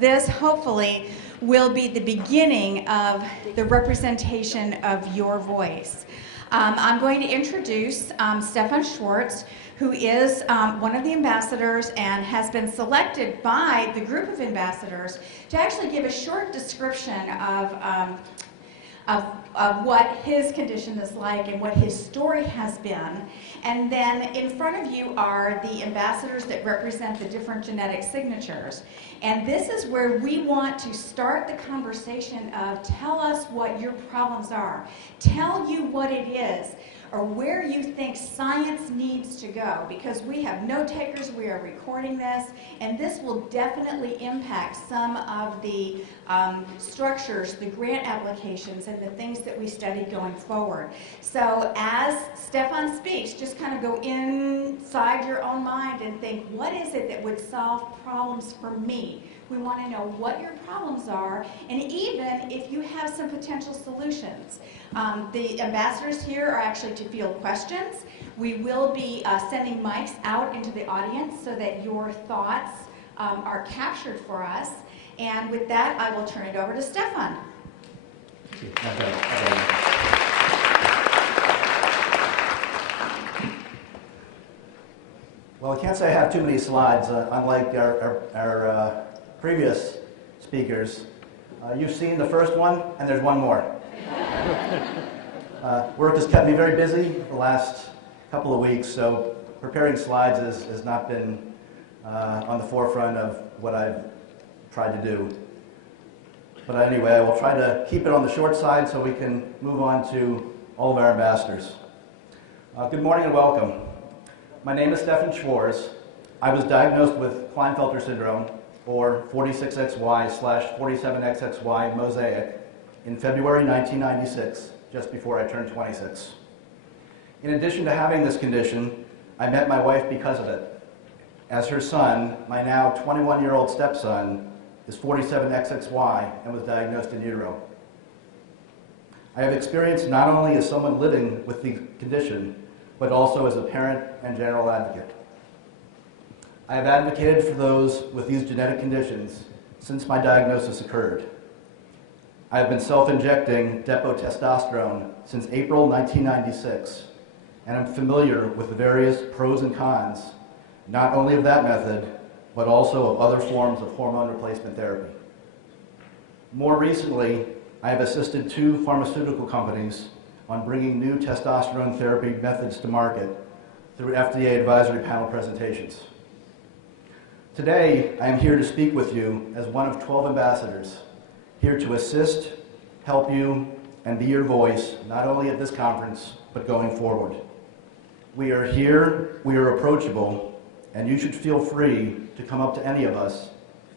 This hopefully will be the beginning of the representation of your voice. I'm going to introduce Stefan Schwartz, who is one of the ambassadors and has been selected by the group of ambassadors to actually give a short description of what his condition is like and what his story has been. And then in front of you are the ambassadors that represent the different genetic signatures. And this is where we want to start the conversation of tell us what your problems are. Tell you what it is or where you think science needs to go, because we have note takers, we are recording this, and this will definitely impact some of the structures, the grant applications, and the things that we study going forward. So as Stefan speaks, just kind of go inside your own mind and think, what is it that would solve problems for me? We want to know what your problems are, and even if you have some potential solutions. The ambassadors here are actually to field questions. We will be sending mics out into the audience so that your thoughts are captured for us. And with that, I will turn it over to Stefan. Well, I can't say I have too many slides, unlike our previous speakers. You've seen the first one, and there's one more. Work has kept me very busy the last couple of weeks, so preparing slides has not been on the forefront of what I've tried to do. But anyway, I will try to keep it on the short side so we can move on to all of our ambassadors. Good morning and welcome. My name is Stefan Schwartz. I was diagnosed with Klinefelter syndrome, or 46XY/47XXY mosaic, in February 1996, just before I turned 26. In addition to having this condition, I met my wife because of it. As her son, my now 21-year-old stepson is 47XXY and was diagnosed in utero. I have experience not only as someone living with the condition, but also as a parent and general advocate. I have advocated for those with these genetic conditions since my diagnosis occurred. I have been self-injecting depot-testosterone since April 1996, and I'm familiar with the various pros and cons, not only of that method, but also of other forms of hormone replacement therapy. More recently, I have assisted 2 pharmaceutical companies on bringing new testosterone therapy methods to market through FDA advisory panel presentations. Today, I am here to speak with you as one of 12 ambassadors, here to assist, help you, and be your voice, not only at this conference, but going forward. We are here, we are approachable, and you should feel free to come up to any of us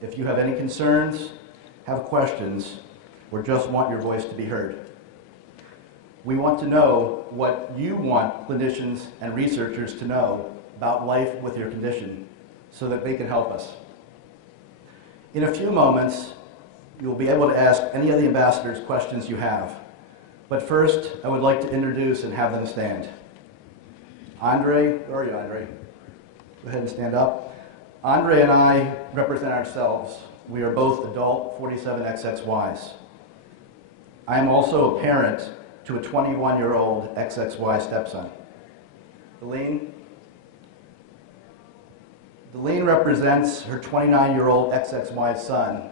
if you have any concerns, have questions, or just want your voice to be heard. We want to know what you want clinicians and researchers to know about life with your condition, so that they can help us. In a few moments, you'll be able to ask any of the ambassadors questions you have. But first, I would like to introduce and have them stand. Andre, where are you, Andre? Go ahead and stand up. Andre and I represent ourselves. We are both adult 47XXYs. I am also a parent to a 21-year-old XXY stepson. Deline? Deline represents her 29-year-old XXY son.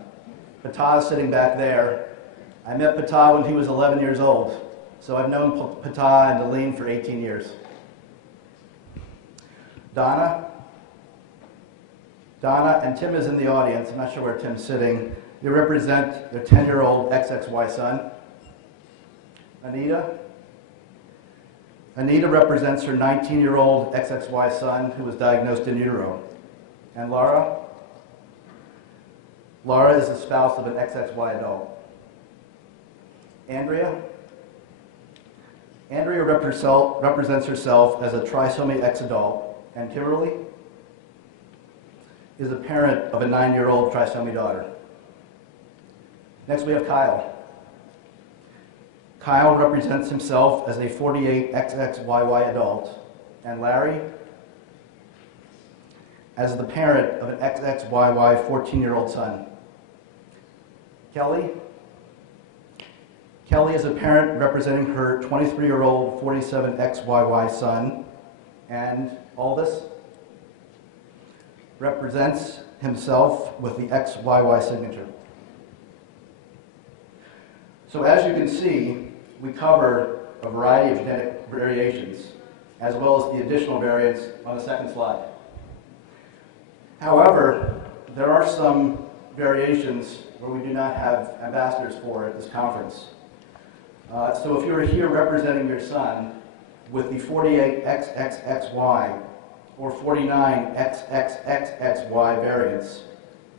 Pata is sitting back there. I met Pata when he was 11 years old, so I've known Pata and Deline for 18 years. Donna and Tim is in the audience. I'm not sure where Tim's sitting. They represent their 10-year-old XXY son. Anita represents her 19-year-old XXY son who was diagnosed in utero. And Laura is the spouse of an XXY adult. Andrea represents herself as a trisomy X adult, and Kimberly is a parent of a 9-year-old trisomy daughter. Next we have Kyle. Kyle represents himself as a 48XXYY adult, and Larry as the parent of an XXYY 14-year-old son. Kelly. Kelly is a parent representing her 23-year-old 47XYY son, and Aldous represents himself with the XYY signature. So as you can see, we cover a variety of genetic variations, as well as the additional variants on the second slide. However, there are some variations where we do not have ambassadors for at this conference. So if you're here representing your son with the 48XXXY or 49XXXXY variants,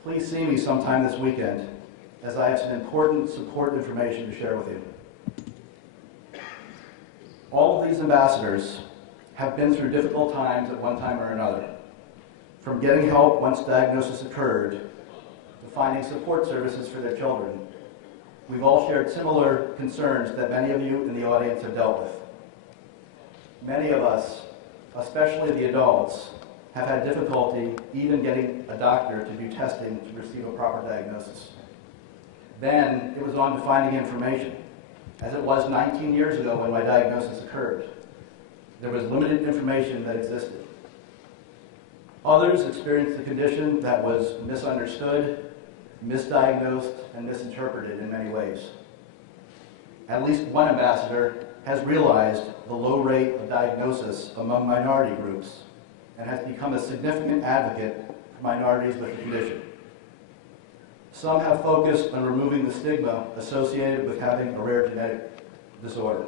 please see me sometime this weekend, as I have some important support information to share with you. All of these ambassadors have been through difficult times at one time or another, from getting help once diagnosis occurred to finding support services for their children. We've all shared similar concerns that many of you in the audience have dealt with. Many of us, especially the adults, have had difficulty even getting a doctor to do testing to receive a proper diagnosis. Then it was on to finding information, as it was 19 years ago when my diagnosis occurred. There was limited information that existed. Others experienced a condition that was misunderstood, misdiagnosed, and misinterpreted in many ways. At least one ambassador has realized the low rate of diagnosis among minority groups and has become a significant advocate for minorities with the condition. Some have focused on removing the stigma associated with having a rare genetic disorder.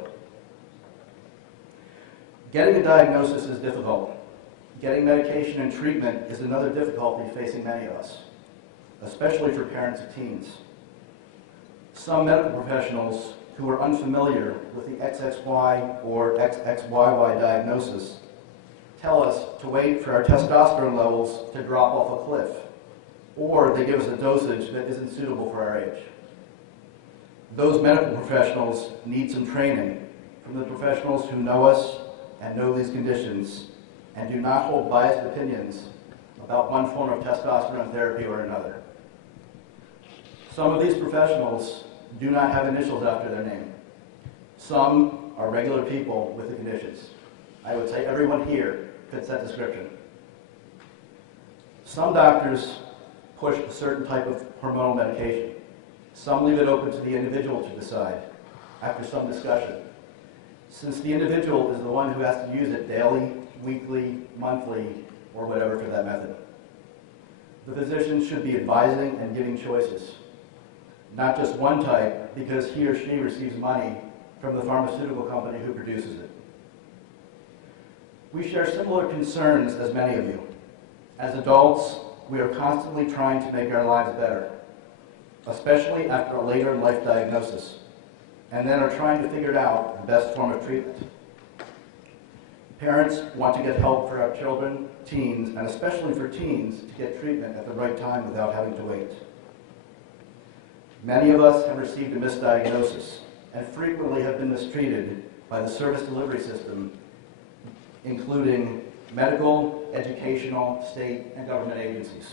Getting a diagnosis is difficult. Getting medication and treatment is another difficulty facing many of us, especially for parents of teens. Some medical professionals who are unfamiliar with the XXY or XXYY diagnosis tell us to wait for our testosterone levels to drop off a cliff, or they give us a dosage that isn't suitable for our age. Those medical professionals need some training from the professionals who know us and know these conditions and do not hold biased opinions about one form of testosterone therapy or another. Some of these professionals do not have initials after their name. Some are regular people with the conditions. I would say everyone here fits that description. Some doctors push a certain type of hormonal medication. Some leave it open to the individual to decide after some discussion, since the individual is the one who has to use it daily, weekly, monthly, or whatever for that method. The physician should be advising and giving choices, not just one type because he or she receives money from the pharmaceutical company who produces it. We share similar concerns as many of you. As adults, we are constantly trying to make our lives better, especially after a later life diagnosis, and then are trying to figure out the best form of treatment. Parents want to get help for our children, teens, and especially for teens to get treatment at the right time without having to wait. Many of us have received a misdiagnosis and frequently have been mistreated by the service delivery system, including medical, educational, state, and government agencies.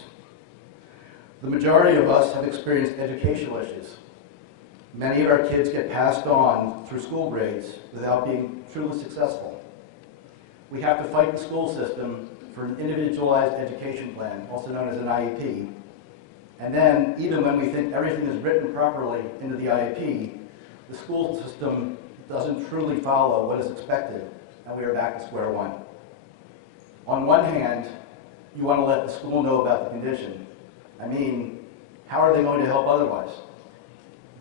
The majority of us have experienced educational issues. Many of our kids get passed on through school grades without being truly successful. We have to fight the school system for an individualized education plan, also known as an IEP. And then, even when we think everything is written properly into the IEP, the school system doesn't truly follow what is expected, and we are back to square one. On one hand, you want to let the school know about the condition. I mean, how are they going to help otherwise?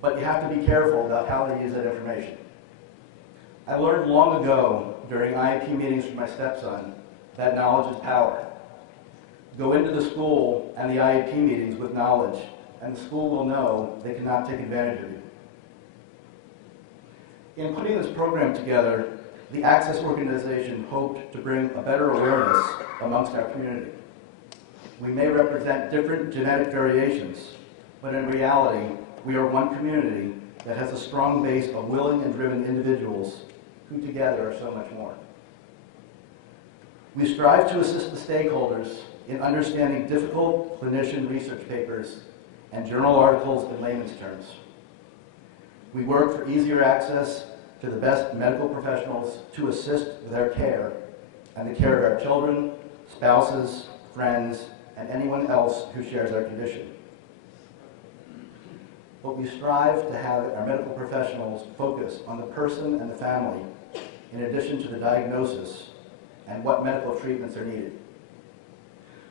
But you have to be careful about how they use that information. I learned long ago during IEP meetings with my stepson that knowledge is power. Go into the school and the IEP meetings with knowledge, and the school will know they cannot take advantage of you. In putting this program together, the Access organization hoped to bring a better awareness amongst our community. We may represent different genetic variations, but in reality, we are one community that has a strong base of willing and driven individuals who together are so much more. We strive to assist the stakeholders in understanding difficult clinician research papers and journal articles in layman's terms. We work for easier access to the best medical professionals to assist with our care and the care of our children, spouses, friends, and anyone else who shares our condition. But we strive to have our medical professionals focus on the person and the family in addition to the diagnosis and what medical treatments are needed.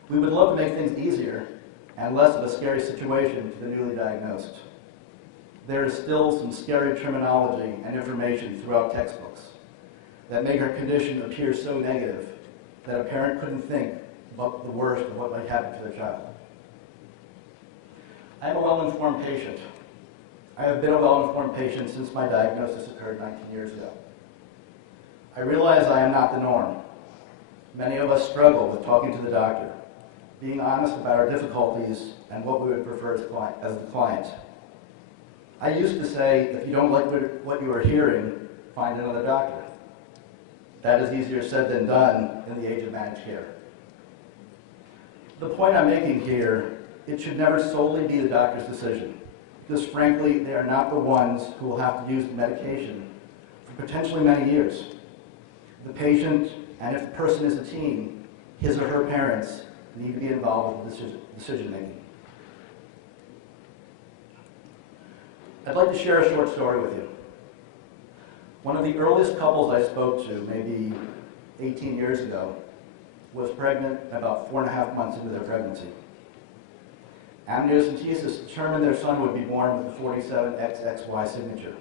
We would love to make things easier and less of a scary situation to the newly diagnosed. There is still some scary terminology and information throughout textbooks that make our condition appear so negative that a parent couldn't think about the worst of what might happen to their child. I am a well-informed patient. I have been a well-informed patient since my diagnosis occurred 19 years ago. I realize I am not the norm. Many of us struggle with talking to the doctor, being honest about our difficulties and what we would prefer as the client. I used to say, if you don't like what you are hearing, find another doctor. That is easier said than done in the age of managed care. The point I'm making here, it should never solely be the doctor's decision, because frankly, they are not the ones who will have to use the medication for potentially many years. The patient, and if the person is a teen, his or her parents need to be involved with decision making. I'd like to share a short story with you. One of the earliest couples I spoke to, maybe 18 years ago, was pregnant about 4.5 months into their pregnancy. Amniocentesis determined their son would be born with the 47XXY signature.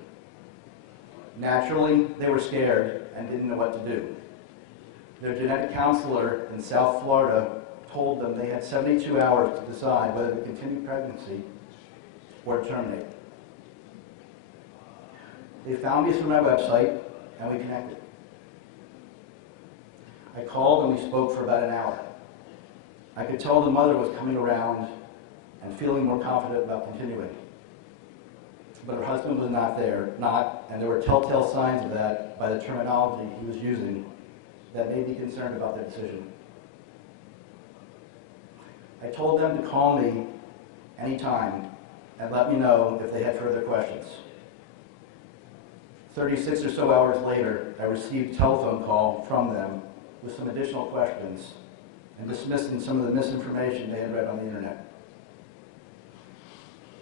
Naturally, they were scared and didn't know what to do. Their genetic counselor in South Florida told them they had 72 hours to decide whether to continue pregnancy or to terminate. They found me through my website, and we connected. I called and we spoke for about an hour. I could tell the mother was coming around and feeling more confident about continuing. But her husband was not there, and there were telltale signs of that by the terminology he was using that made me concerned about their decision. I told them to call me anytime and let me know if they had further questions. 36 or so hours later, I received a telephone call from them with some additional questions and dismissing some of the misinformation they had read on the internet.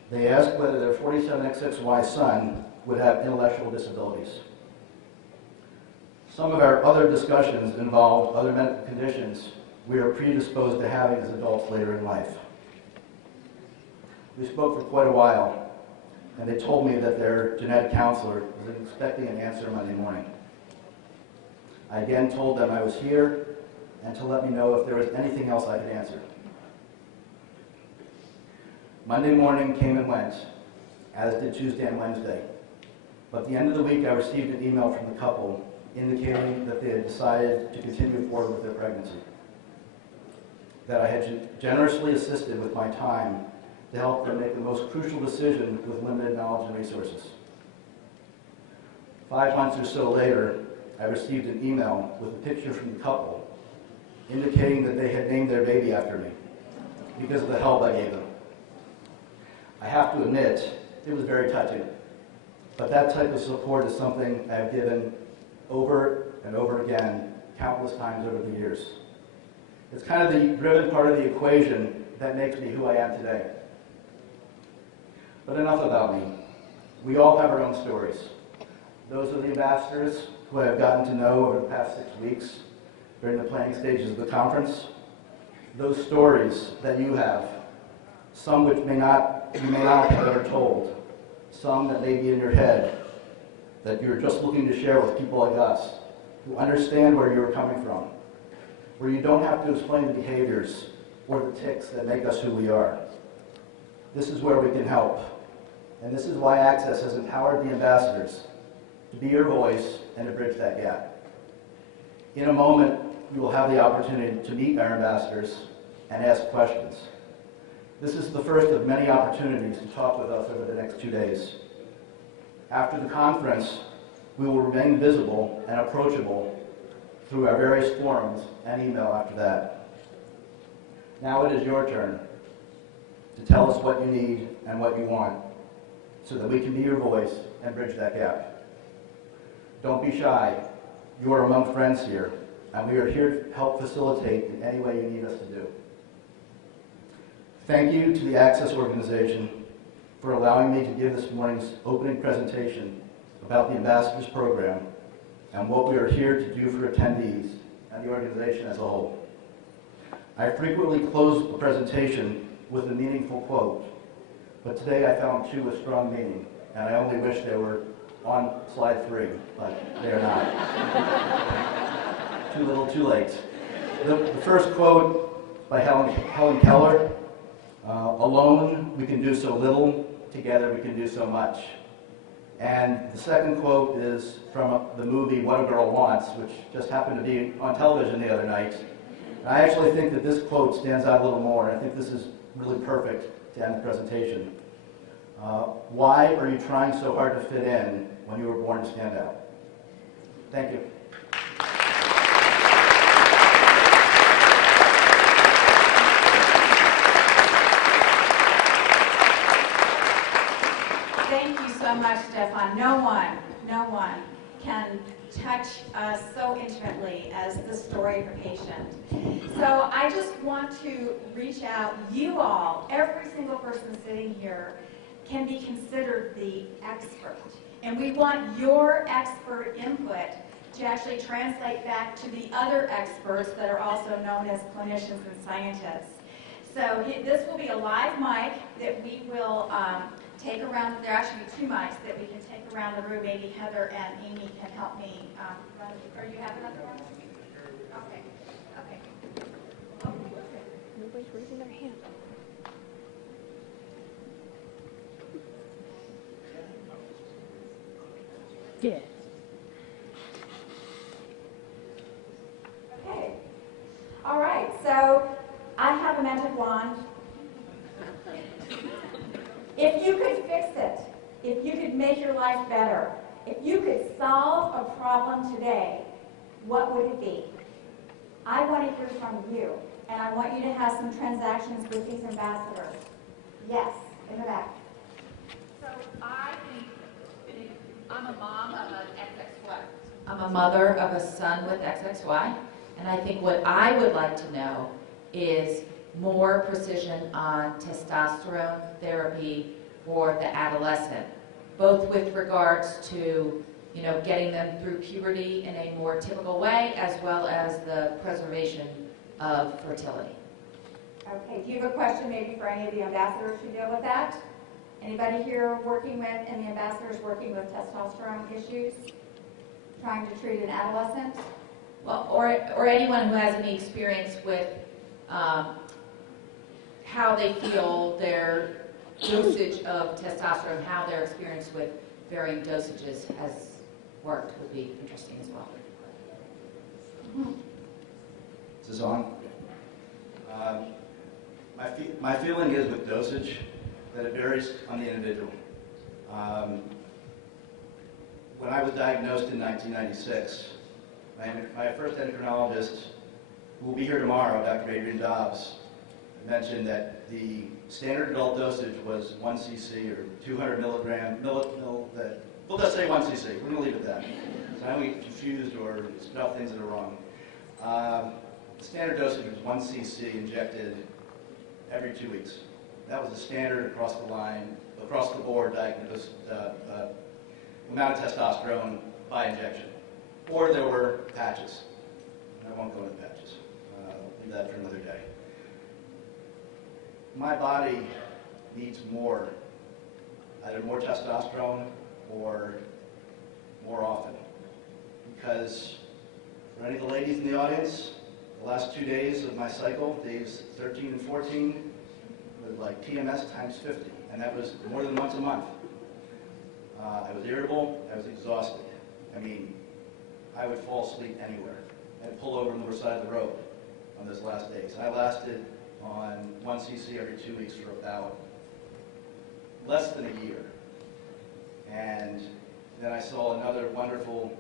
They asked whether their 47XXY son would have intellectual disabilities. Some of our other discussions involved other medical conditions we are predisposed to having as adults later in life. We spoke for quite a while, and they told me that their genetic counselor was expecting an answer Monday morning. I again told them I was here and to let me know if there was anything else I could answer. Monday morning came and went, as did Tuesday and Wednesday. But at the end of the week, I received an email from the couple indicating that they had decided to continue forward with their pregnancy. That I had generously assisted with my time to help them make the most crucial decision with limited knowledge and resources. 5 months or so later, I received an email with a picture from the couple indicating that they had named their baby after me because of the help I gave them. I have to admit, it was very touching. But that type of support is something I have given over and over again, countless times over the years. It's kind of the driven part of the equation that makes me who I am today. But enough about me. We all have our own stories. Those are the ambassadors who I have gotten to know over the past 6 weeks during the planning stages of the conference. Those stories that you have, some which you may not have ever told, some that may be in your head, that you're just looking to share with people like us, who understand where you're coming from, where you don't have to explain the behaviors or the tics that make us who we are. This is where we can help. And this is why Access has empowered the ambassadors to be your voice and to bridge that gap. In a moment, you will have the opportunity to meet our ambassadors and ask questions. This is the first of many opportunities to talk with us over the next 2 days. After the conference, we will remain visible and approachable through our various forums and email after that. Now it is your turn. to tell us what you need and what you want so that we can be your voice and bridge that gap. Don't be shy. You are among friends here, and we are here to help facilitate in any way you need us to do. Thank you to the Access organization for allowing me to give this morning's opening presentation about the Ambassadors Program and what we are here to do for attendees and the organization as a whole. I frequently close the presentation with a meaningful quote, but today I found two with strong meaning, and I only wish they were on slide 3, but they are not. Too little, too late. The first quote by Helen Keller, alone we can do so little, together we can do so much. And the second quote is from the movie What a Girl Wants, which just happened to be on television the other night. I actually think that this quote stands out a little more, and I think this is really perfect to end the presentation. Why are you trying so hard to fit in when you were born to stand out? Thank you. Thank you so much, Stefan. No one can touch us so intimately as the story of a patient. So I just want to reach out. You all, every single person sitting here, can be considered the expert. And we want your expert input to actually translate back to the other experts that are also known as clinicians and scientists. So this will be a live mic that we will take around. There are actually 2 mics that we can take around the room. Maybe Heather and Amy can help me run. Or you have another one? Okay. Okay. Oh, Nobody's raising their hand. Yeah. okay. All right. So I have a magic wand. If you could fix it, if you could make your life better, if you could solve a problem today, what would it be? I want to hear from you, and I want you to have some transactions with these ambassadors. Yes, in the back. So I think I'm a mom of an XXY. I'm a mother of a son with XXY, and I think what I would like to know is more precision on testosterone therapy for the adolescent, both with regards to, getting them through puberty in a more typical way, as well as the preservation of fertility. Okay, do you have a question maybe for any of the ambassadors who deal with that? Anybody here working with, and the ambassadors working with testosterone issues, trying to treat an adolescent? Well, or anyone who has any experience with how they feel, their dosage of testosterone, how their experience with varying dosages has worked would be interesting as well. Is this on? My feeling is with dosage that it varies on the individual. When I was diagnosed in 1996, my first endocrinologist, who will be here tomorrow, Dr. Adrian Dobbs, mentioned that the standard adult dosage was 1 cc or 200 milligram, we'll just say 1 cc. We're going to leave it at that. So I don't get confused or spell things that are wrong. The standard dosage was 1 cc injected every 2 weeks. That was the standard across the line, across the board diagnosed amount of testosterone by injection. Or there were patches. I won't go into patches. I'll leave that for another day. My body needs more, either more testosterone or more often. Because for any of the ladies in the audience, the last 2 days of my cycle, days 13 and 14, was like PMS times 50, and that was more than once a month. I was irritable, I was exhausted. I mean, I would fall asleep anywhere. I'd pull over on the side of the road on those last days. I lasted on 1 cc every 2 weeks for about less than a year. And then I saw another wonderful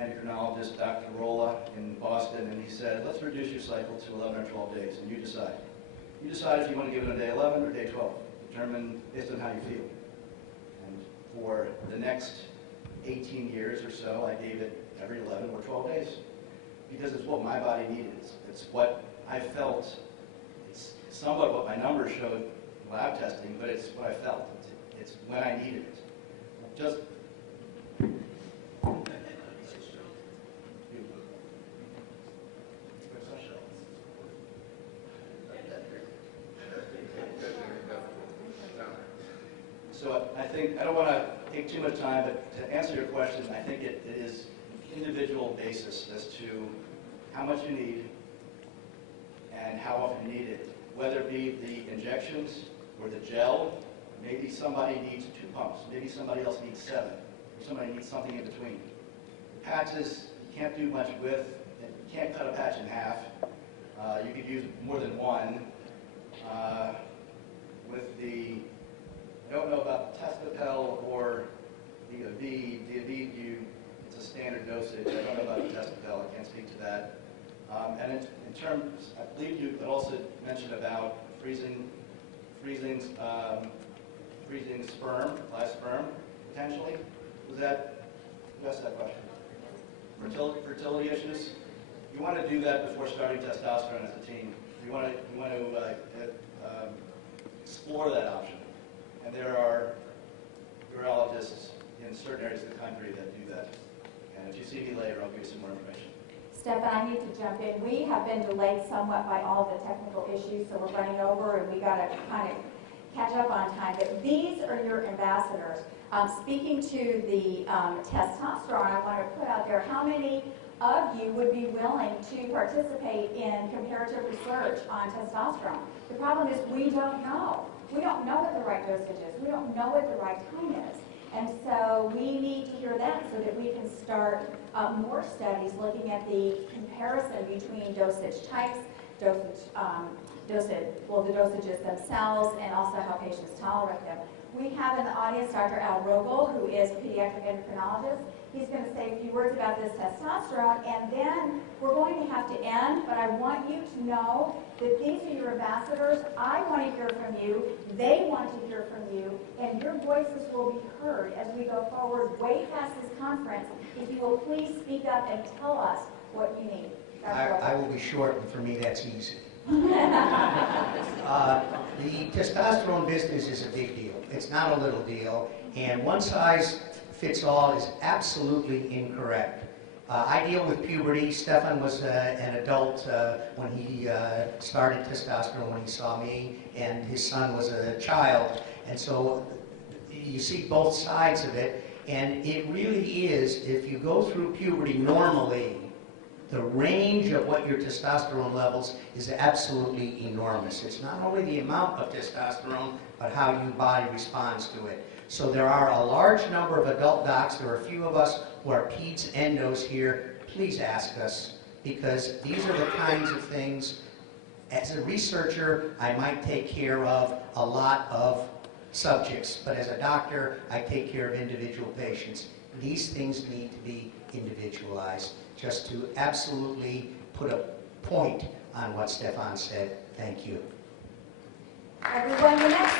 endocrinologist, Dr. Rolla, in Boston, and he said, let's reduce your cycle to 11 or 12 days, and you decide. You decide if you want to give it on day 11 or day 12, determined based on how you feel. And for the next 18 years or so, I gave it every 11 or 12 days because it's what my body needed. It's what I felt. It's somewhat what my numbers showed in lab testing, but it's what I felt. It's when I needed it. Just so I think, I don't want to take too much time, but to answer your question, I think it is individual basis as to how much you need and how often you need it. Whether it be the injections or the gel, maybe somebody needs 2 pumps, maybe somebody else needs 7, or somebody needs something in between. Patches, you can't do much with, you can't cut a patch in half. You could use more than one. With the, I don't know about Testapel or the Avib, it's a standard dosage. I don't know about the Testapel, I can't speak to that. And in terms, I believe you had also mentioned about freezing sperm, live sperm, potentially. Was that, who asked that question? Fertility issues? You want to do that before starting testosterone as a teen. You want to explore that option. And there are urologists in certain areas of the country that do that. And if you see me later, I'll give you some more information. Stefan, I need to jump in. We have been delayed somewhat by all the technical issues, so we're running over and we got to kind of catch up on time. But these are your ambassadors. Speaking to the testosterone, I want to put out there, how many of you would be willing to participate in comparative research on testosterone? The problem is we don't know. We don't know what the right dosage is. We don't know what the right time is. And so we need to hear that so that we can start more studies looking at the comparison between dosage types, the dosages themselves, and also how patients tolerate them. We have in the audience Dr. Al Rogel, who is a pediatric endocrinologist. He's going to say a few words about this testosterone, and then we're going to have to end, but I want you to know that these are your ambassadors. I want to hear from you. They want to hear from you, and your voices will be heard as we go forward way past this conference. If you will please speak up and tell us what you need. I will be short, and for me that's easy. The testosterone business is a big deal. It's not a little deal, and one size fits all is absolutely incorrect. I deal with puberty. Stefan was an adult when he started testosterone when he saw me, and his son was a child, and so you see both sides of it, and it really is, if you go through puberty normally, the range of what your testosterone levels is absolutely enormous. It's not only the amount of testosterone, but how your body responds to it. So there are a large number of adult docs. There are a few of us who are peds endos here. Please ask us, because these are the kinds of things, as a researcher, I might take care of a lot of subjects, but as a doctor, I take care of individual patients. These things need to be individualized. Just to absolutely put a point on what Stefan said. Thank you. Everyone, the next